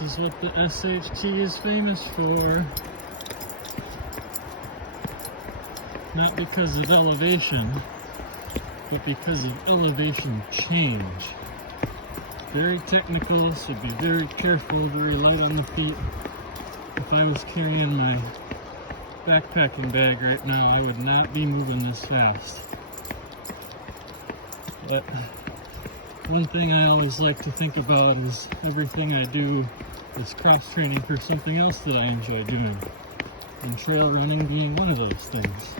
This is what the SHT is famous for. Not because of elevation, but because of elevation change. Very technical, so be very careful, very light on the feet. If I was carrying my backpacking bag right now, I would not be moving this fast. But one thing I always like to think about is everything I do is cross-training for something else that I enjoy doing. And trail running being one of those things.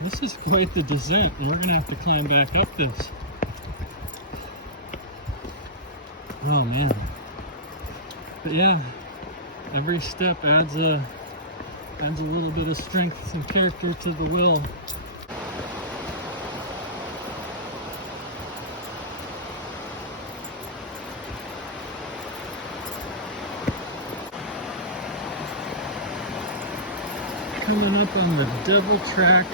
This is quite the descent, and we're gonna have to climb back up this. Oh man. But yeah, every step adds a little bit of strength and character to the will. Coming up on the Devil Track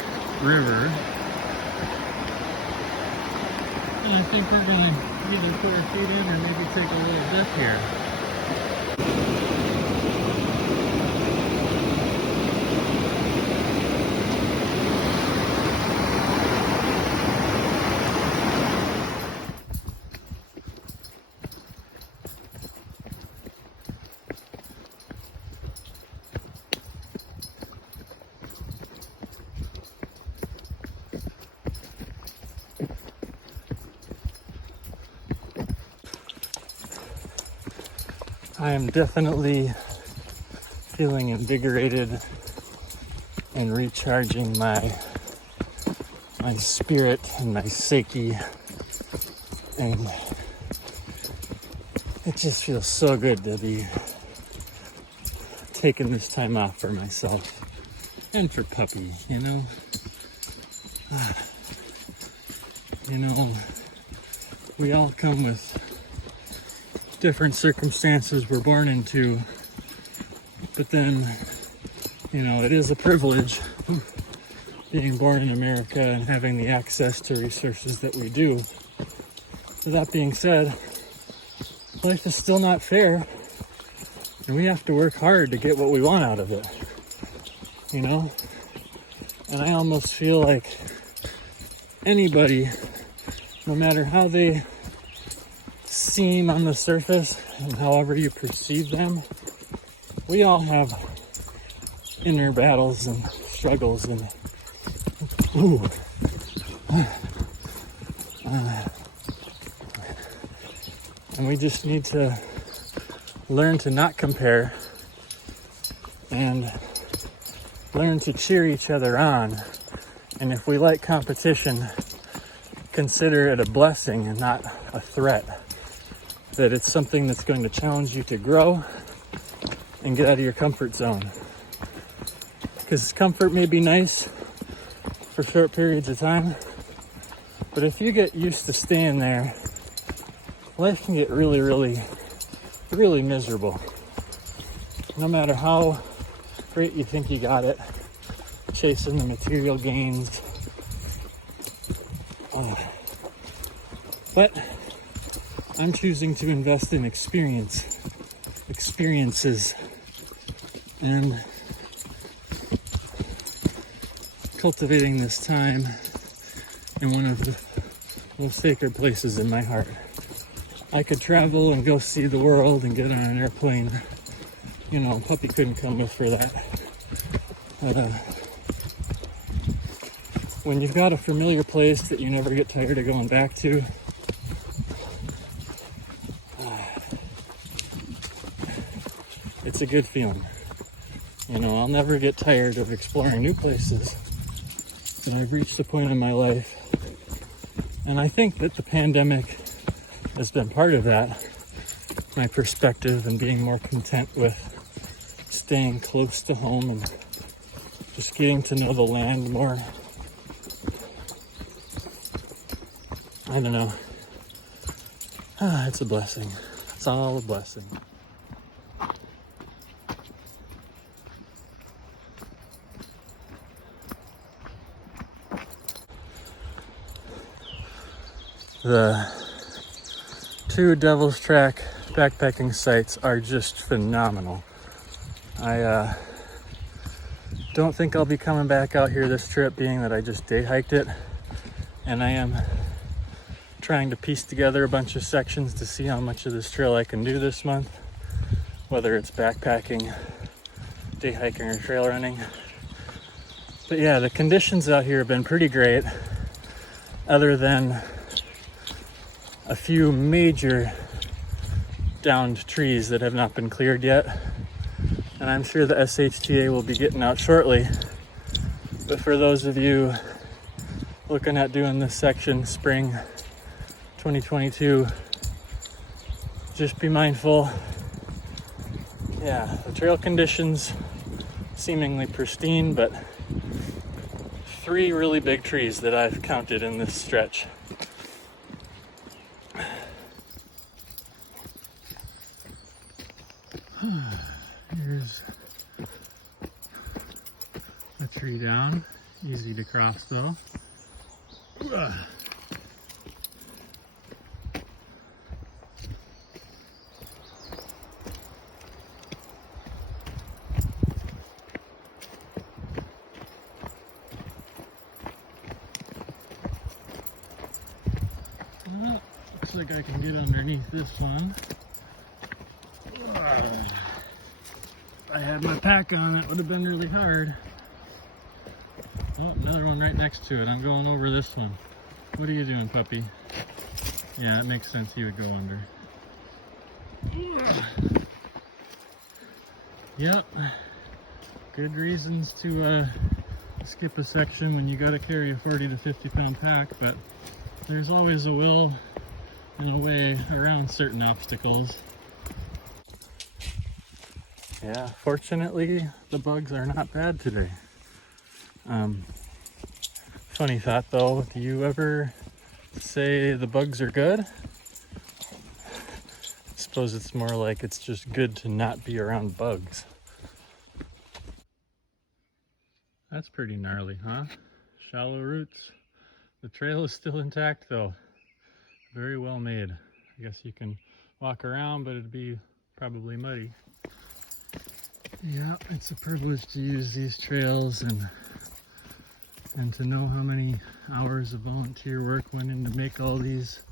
River. And I think we're gonna either put our feet in or maybe take a little dip here. I am definitely feeling invigorated and recharging my spirit and my psyche, and it just feels so good to be taking this time off for myself and for Puppy, you know. You know, we all come with different circumstances we're born into, but then, you know, it is a privilege being born in America and having the access to resources that we do. With that being said, life is still not fair, and we have to work hard to get what we want out of it, you know? And I almost feel like anybody, no matter how they seem on the surface and however you perceive them, we all have inner battles and struggles, and and we just need to learn to not compare and learn to cheer each other on. And if we like competition, consider it a blessing and not a threat. That it's something that's going to challenge you to grow and get out of your comfort zone. Because comfort may be nice for short periods of time, but if you get used to staying there, life can get really, really, really miserable. No matter how great you think you got it, chasing the material gains. But I'm choosing to invest in experiences, and cultivating this time in one of the most sacred places in my heart. I could travel and go see the world and get on an airplane. You know, Puppy couldn't come with for that. But when you've got a familiar place that you never get tired of going back to, it's a good feeling. You know, I'll never get tired of exploring new places. And I've reached a point in my life, and I think that the pandemic has been part of that. My perspective and being more content with staying close to home and just getting to know the land more. I don't know. It's a blessing. It's all a blessing. The two Devil's Track backpacking sites are just phenomenal. I don't think I'll be coming back out here this trip, being that I just day hiked it, and I am trying to piece together a bunch of sections to see how much of this trail I can do this month, whether it's backpacking, day hiking, or trail running. But yeah, the conditions out here have been pretty great, other than a few major downed trees that have not been cleared yet. And I'm sure the SHTA will be getting out shortly. But for those of you looking at doing this section spring 2022, just be mindful. Yeah, the trail conditions seemingly pristine, but 3 really big trees that I've counted in this stretch. Here's a tree down, easy to cross though. Looks like I can get underneath this one. If I had my pack on, it would have been really hard. Oh, another one right next to it. I'm going over this one. What are you doing, puppy? Yeah, it makes sense you would go under. Yep. Good reasons to skip a section when you gotta carry a 40 to 50 pound pack, but there's always a will and a way around certain obstacles. Yeah, fortunately, the bugs are not bad today. Funny thought though, do you ever say the bugs are good? I suppose it's more like it's just good to not be around bugs. That's pretty gnarly, huh? Shallow roots. The trail is still intact though. Very well made. I guess you can walk around, but it'd be probably muddy. Yeah, it's a privilege to use these trails and to know how many hours of volunteer work went in to make all these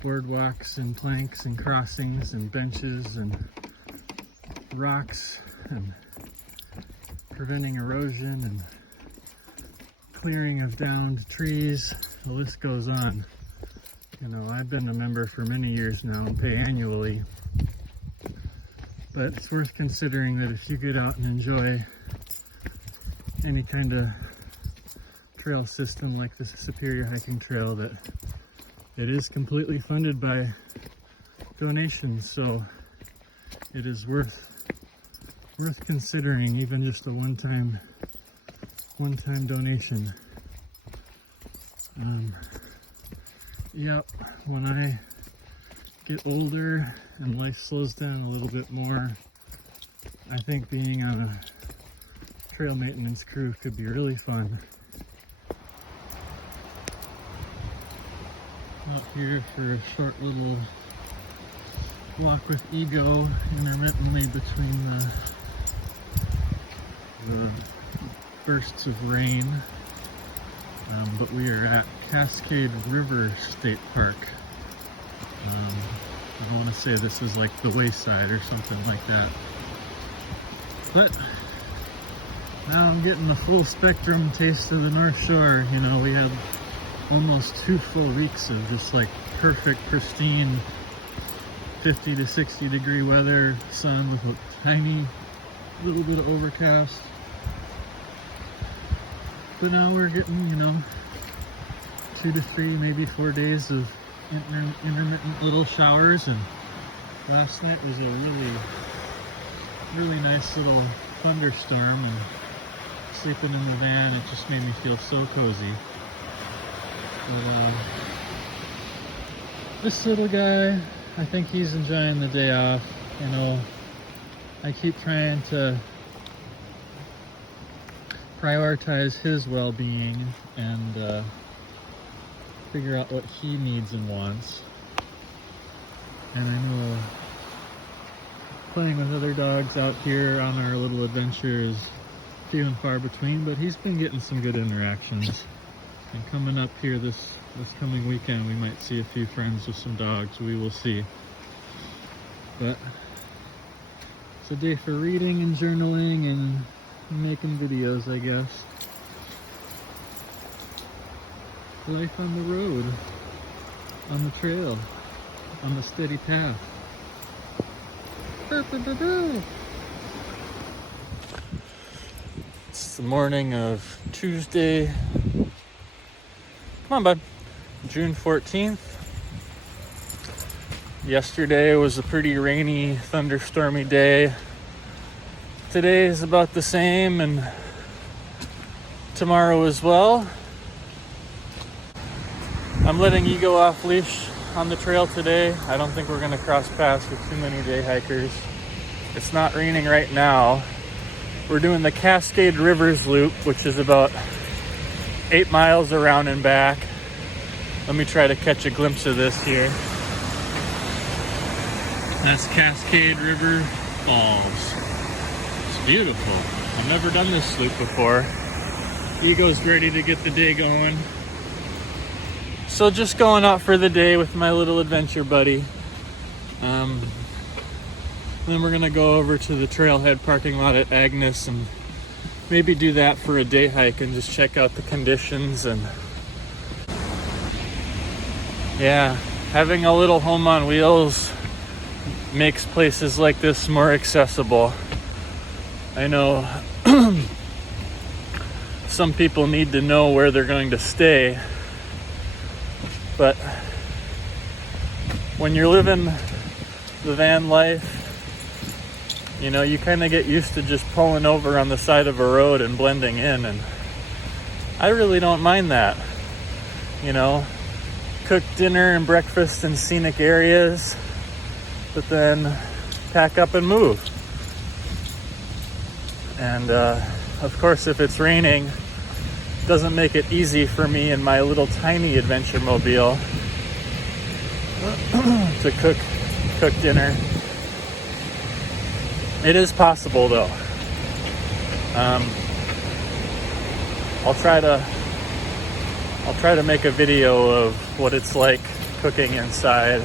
boardwalks and planks and crossings and benches and rocks and preventing erosion and clearing of downed trees. The list goes on. You know, I've been a member for many years now and pay annually. But it's worth considering that if you get out and enjoy any kind of trail system like the Superior Hiking Trail, that it is completely funded by donations, so it is worth considering, even just a one-time donation. Yep, when I get older and life slows down a little bit more, I think being on a trail maintenance crew could be really fun. Out here for a short little walk with Ego, intermittently between the bursts of rain. But we are at Cascade River State Park. I want to say this is like the wayside or something like that. But now I'm getting the full spectrum taste of the North Shore. You know, we had almost 2 full weeks of just like perfect, pristine 50 to 60 degree weather, sun with a tiny little bit of overcast. But now we're getting, you know, 2 to 3, maybe 4 days of intermittent little showers, and last night was a really nice little thunderstorm, and sleeping in the van, it just made me feel so cozy. But this little guy, I think he's enjoying the day off. You know, I keep trying to prioritize his well-being and figure out what he needs and wants. And I know playing with other dogs out here on our little adventure is few and far between, but he's been getting some good interactions. And coming up here this coming weekend, we might see a few friends with some dogs. We will see. But it's a day for reading and journaling and making videos, I guess. Life on the road, on the trail, on the steady path. It's the morning of Tuesday. Come on, bud. June 14th. Yesterday was a pretty rainy, thunderstormy day. Today is about the same, and tomorrow as well. I'm letting Ego off leash on the trail today. I don't think we're gonna cross paths with too many day hikers. It's not raining right now. We're doing the Cascade Rivers loop, which is about 8 miles around and back. Let me try to catch a glimpse of this here. That's Cascade River Falls. It's beautiful. I've never done this loop before. Ego's ready to get the day going. So just going out for the day with my little adventure buddy. Then we're gonna go over to the trailhead parking lot at Agnes and maybe do that for a day hike and just check out the conditions. And yeah, having a little home on wheels makes places like this more accessible. I know some people need to know where they're going to stay, but when you're living the van life, you know, you kind of get used to just pulling over on the side of a road and blending in, and I really don't mind that. You know, cook dinner and breakfast in scenic areas, but then pack up and move. And of course, if it's raining, it doesn't make it easy for me in my little tiny adventure mobile to cook dinner. It is possible though. I'll try to make a video of what it's like cooking inside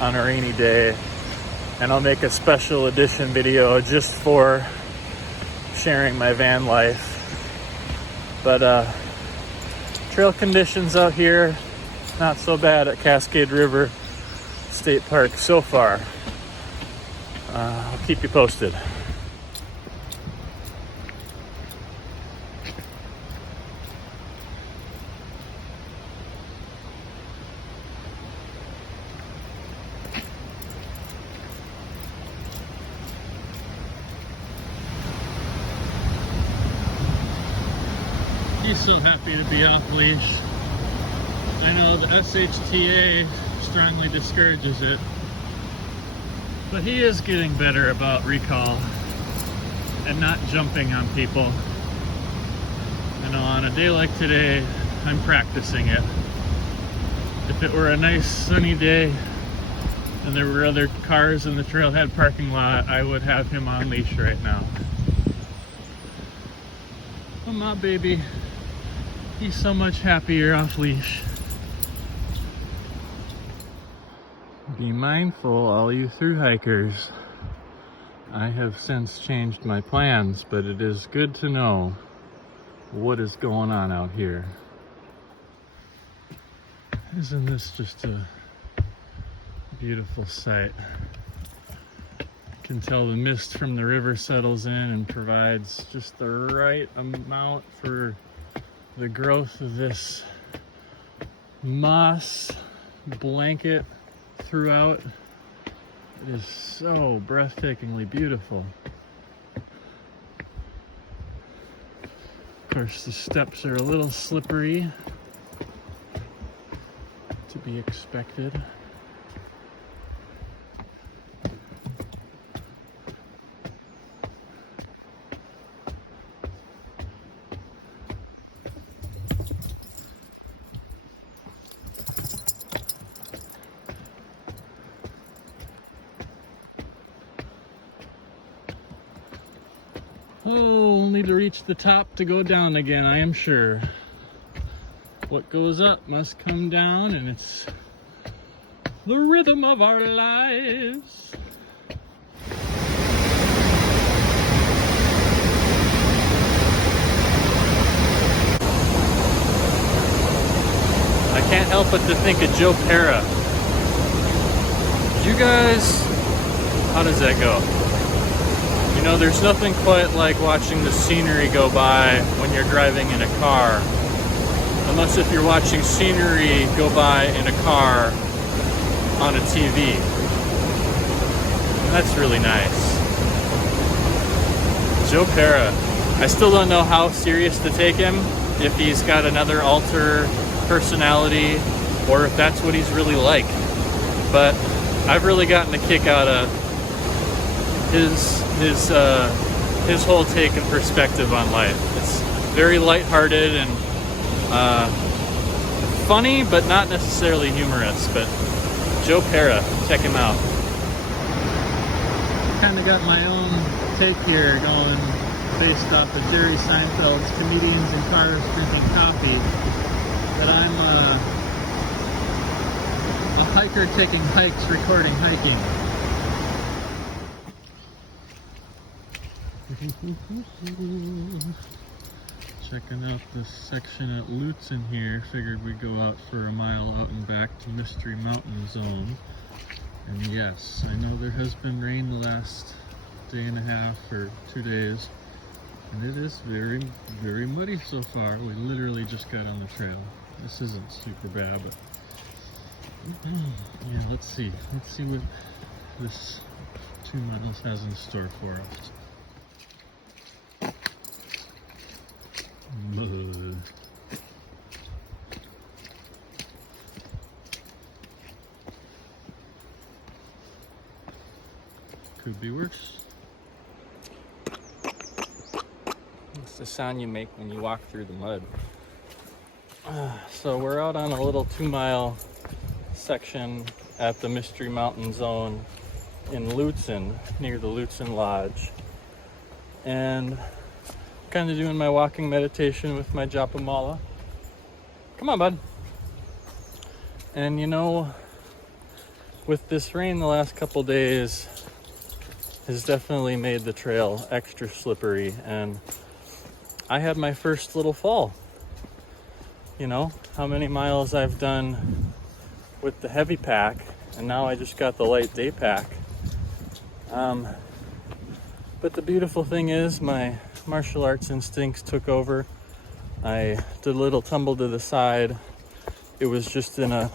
on a rainy day, and I'll make a special edition video just for sharing my van life. But trail conditions out here, not so bad at Cascade River State Park so far. I'll keep you posted. He's so happy to be off leash. I know the SHTA strongly discourages it, but he is getting better about recall and not jumping on people. You know, on a day like today, I'm practicing it. If it were a nice sunny day and there were other cars in the trailhead parking lot, I would have him on leash right now. Come on, baby. He's so much happier off leash. Be mindful, all you thru hikers. I have since changed my plans, but it is good to know what is going on out here. Isn't this just a beautiful sight? You can tell the mist from the river settles in and provides just the right amount for the growth of this moss blanket throughout. It is so breathtakingly beautiful. Of course, the steps are a little slippery, to be expected. Oh, only to reach the top to go down again, I am sure. What goes up must come down, and it's the rhythm of our lives. I can't help but to think of Joe Pera. You guys, how does that go? You know, there's nothing quite like watching the scenery go by when you're driving in a car. Unless if you're watching scenery go by in a car on a TV. And that's really nice. Joe Pera. I still don't know how serious to take him, if he's got another alter personality or if that's what he's really like. But I've really gotten a kick out of his whole take and perspective on life. It's very lighthearted and funny, but not necessarily humorous. But Joe Pera, check him out. Kind of got my own take here going based off of Jerry Seinfeld's Comedians in Cars Drinking Coffee, that I'm a hiker taking hikes recording hiking. Checking out this section at Lutsen here. Figured we'd go out for a mile out and back to Mystery Mountain Zone. And yes, I know there has been rain the last day and a half or 2 days. And it is very, very muddy so far. We literally just got on the trail. This isn't super bad, but yeah, let's see. Let's see what this 2 miles has in store for us. Mud. Could be worse. It's the sound you make when you walk through the mud. So we're out on a little 2-mile section at the Mystery Mountain Zone in Lutsen, near the Lutsen Lodge. And kind of doing my walking meditation with my japa mala. Come on, bud. And you know, with this rain the last couple days has definitely made the trail extra slippery, and I had my first little fall. You know, how many miles I've done with the heavy pack, and now I just got the light day pack. But the beautiful thing is my martial arts instincts took over. I did a little tumble to the side. It was just in a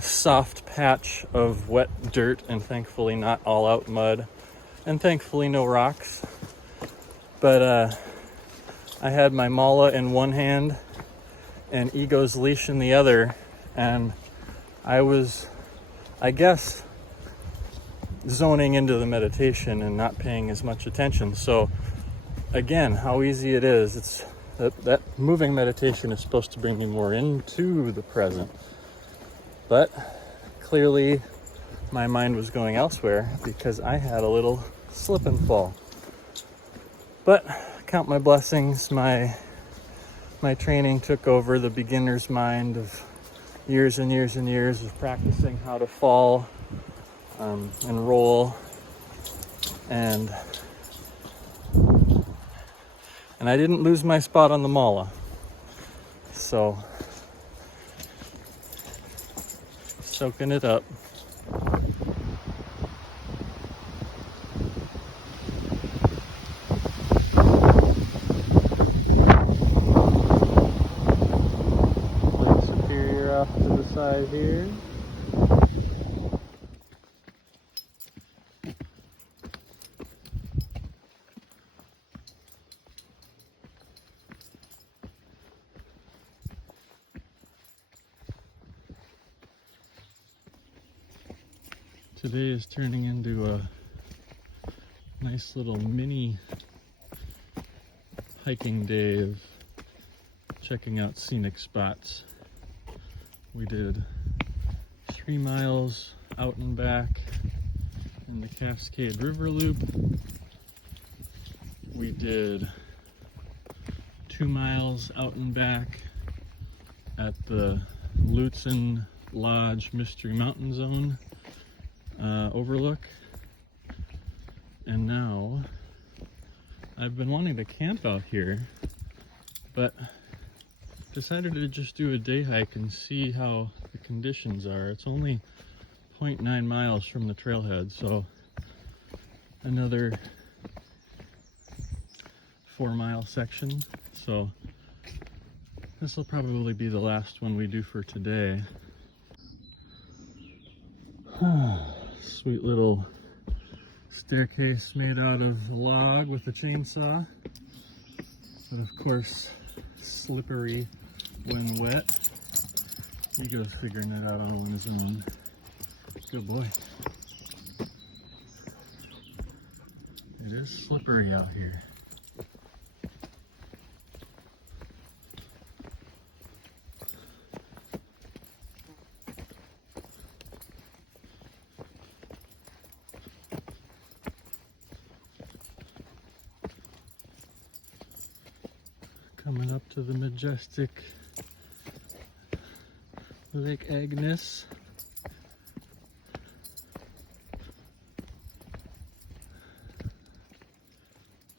soft patch of wet dirt and thankfully not all out mud, and thankfully no rocks. But I had my mala in one hand and Ego's leash in the other, and I was, I guess, zoning into the meditation and not paying as much attention. So again, how easy it is. It's that moving meditation is supposed to bring me more into the present, but clearly my mind was going elsewhere because I had a little slip and fall. But count my blessings, my training took over the beginner's mind of years and years and years of practicing how to fall and roll, and I didn't lose my spot on the mala. So soaking it up. To the side here. Today is turning into a nice little mini hiking day of checking out scenic spots. We did 3 miles out and back in the Cascade River loop. we did 2 miles out and back at the Lutsen Lodge Mystery Mountain Zone Overlook. And now I've been wanting to camp out here, but decided to just do a day hike and see how the conditions are. It's only 0.9 miles from the trailhead, so another 4-mile section. So this will probably be the last one we do for today. Sweet little staircase made out of a log with a chainsaw, but of course slippery when wet. He goes figuring it out on his own. Good boy. It is slippery out here. Coming up to the majestic Lake Agnes.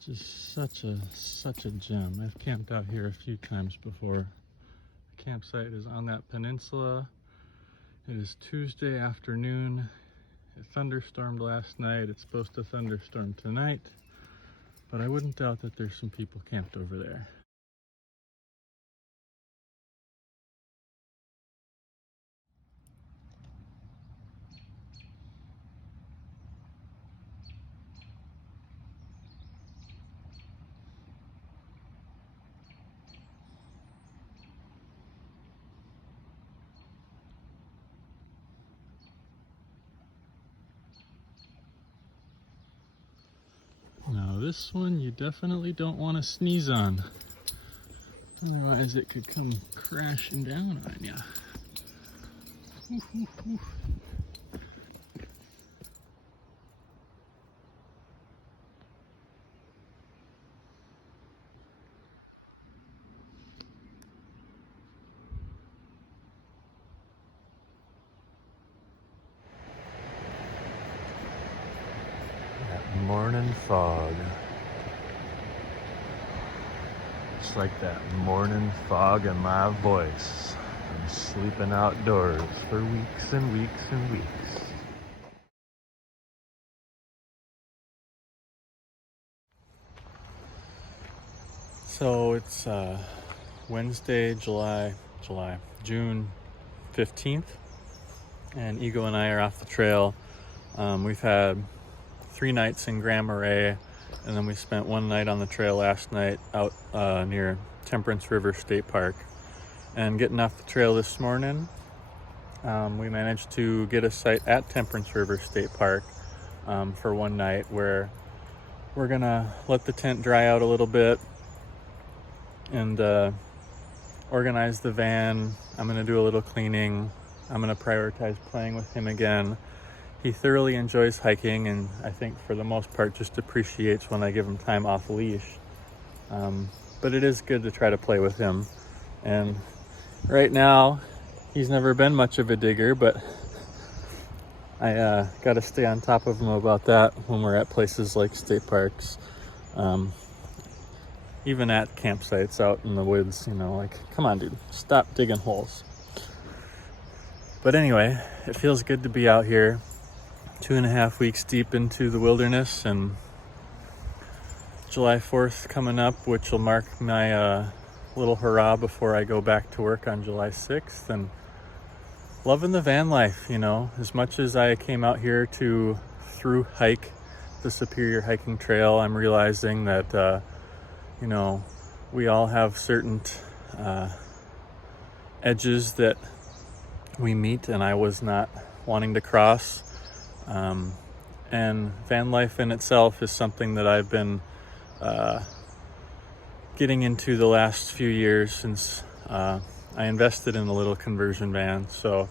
Just such a gem. I've camped out here a few times before. The campsite is on that peninsula. It is Tuesday afternoon. It thunderstormed last night. It's supposed to thunderstorm tonight, but I wouldn't doubt that there's some people camped over there. Now this one you definitely don't want to sneeze on, otherwise it could come crashing down on you. Morning fog. It's like that morning fog in my voice. I'm sleeping outdoors for weeks and weeks and weeks. So it's Wednesday, June 15th, and Ego and I are off the trail. We've had 3 nights in Grand Marais, and then we spent 1 night on the trail last night out near Temperence River State Park. And getting off the trail this morning, we managed to get a site at Temperence River State Park for 1 night, where we're gonna let the tent dry out a little bit and organize the van. I'm gonna do a little cleaning. I'm gonna prioritize playing with him again. He thoroughly enjoys hiking, and I think for the most part just appreciates when I give him time off leash. But it is good to try to play with him. And right now, he's never been much of a digger, but I got to stay on top of him about that when we're at places like state parks. Even at campsites out in the woods, you know, like, come on, dude, stop digging holes. But anyway, it feels good to be out here. 2.5 weeks deep into the wilderness, and July 4th coming up, which will mark my little hurrah before I go back to work on July 6th. And loving the van life, you know. As much as I came out here to through hike the Superior Hiking Trail, I'm realizing that you know, we all have certain edges that we meet, and I was not wanting to cross. And van life in itself is something that I've been getting into the last few years since I invested in a little conversion van. So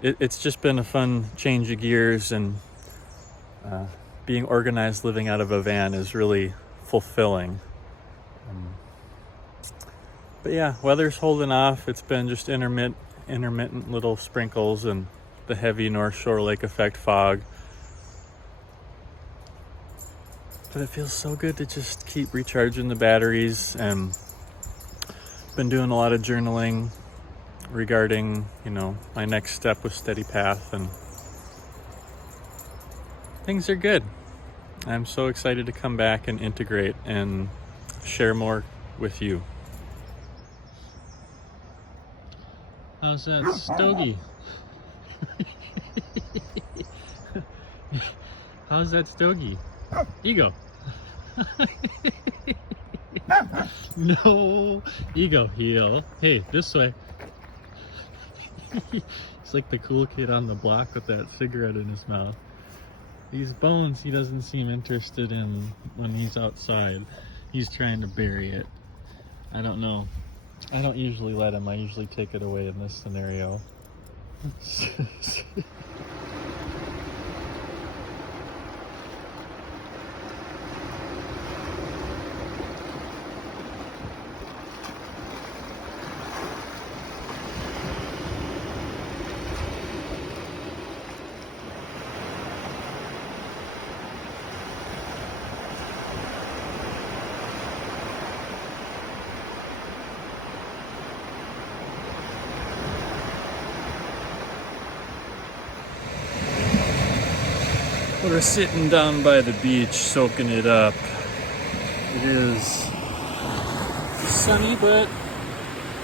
it's just been a fun change of gears, and being organized living out of a van is really fulfilling. But yeah, weather's holding off. It's been just intermittent little sprinkles and the heavy North Shore Lake effect fog. But it feels so good to just keep recharging the batteries, and been doing a lot of journaling regarding, my next step with Steady Path, and things are good. I'm so excited to come back and integrate and share more with you. How's that stogie? How's that stogie? Ego. No. Ego heel. Hey, this way. He's like the cool kid on the block with that cigarette in his mouth. These bones he doesn't seem interested in when he's outside. He's trying to bury it. I don't know. I don't usually let him. I usually take it away in this scenario. We're sitting down by the beach, soaking it up. It is sunny, but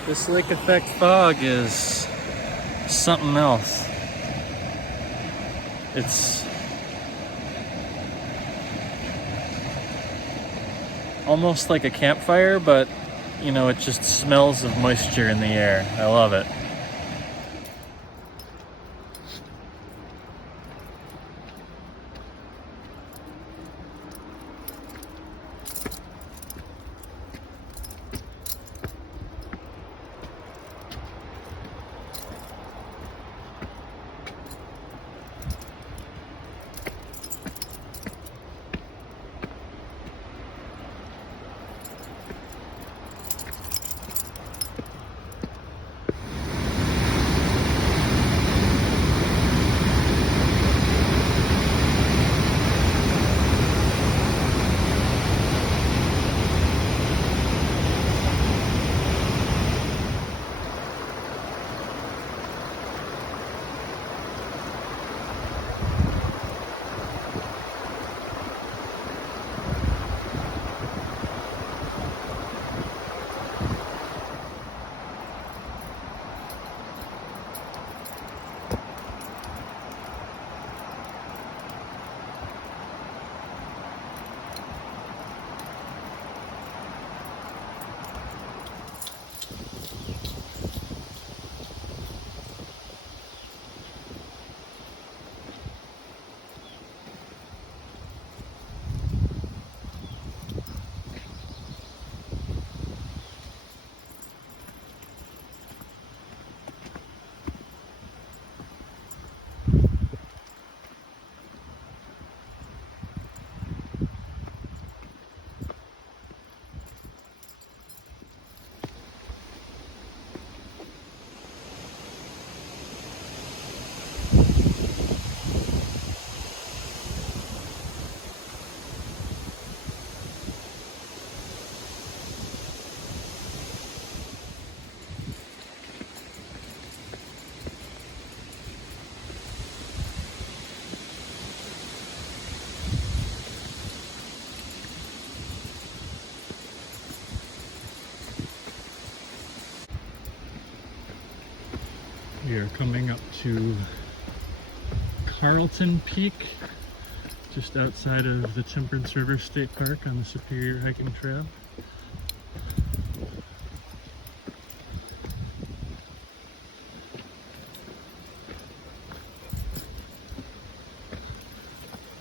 this lake effect fog is something else. It's almost like a campfire, but it just smells of moisture in the air. I love it. We are coming up to Carlton Peak, just outside of the Temperence River State Park on the Superior Hiking Trail.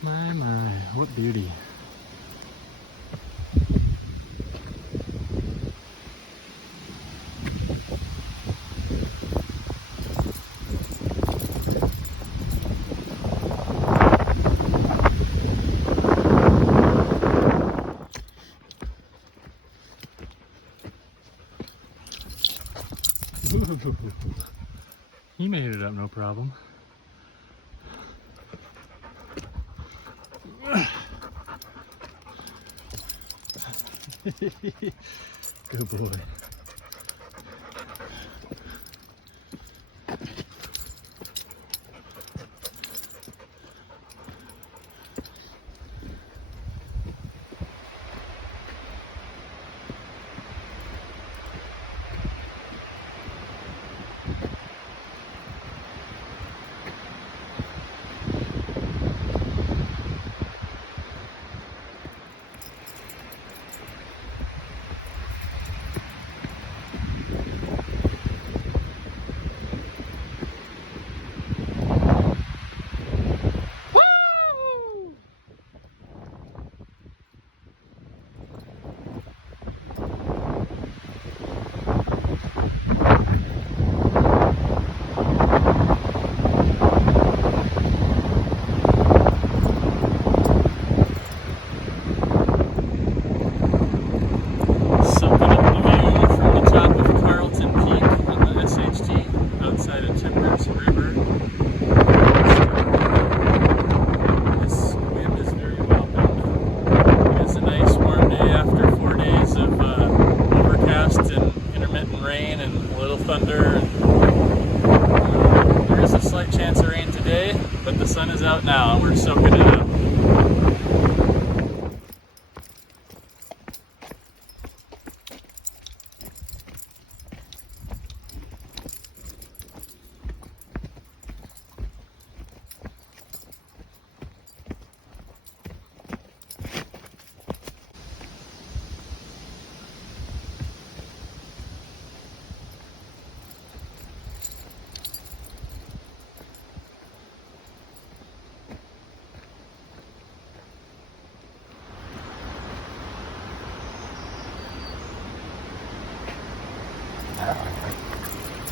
My, what beauty. He made it up, no problem. Good boy. Outside of Temperence River. This wind is very welcome. It's a nice warm day after 4 days of overcast and intermittent rain and a little thunder. There is a slight chance of rain today, but the sun is out now and we're soaking it up.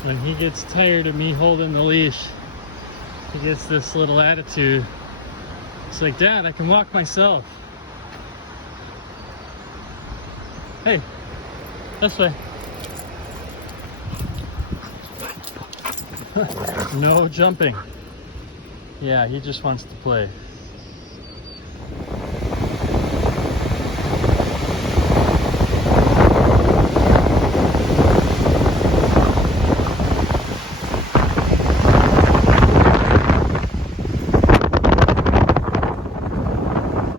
When he gets tired of me holding the leash, he gets this little attitude. It's like, Dad, I can walk myself. Hey, this way. No jumping. Yeah, he just wants to play.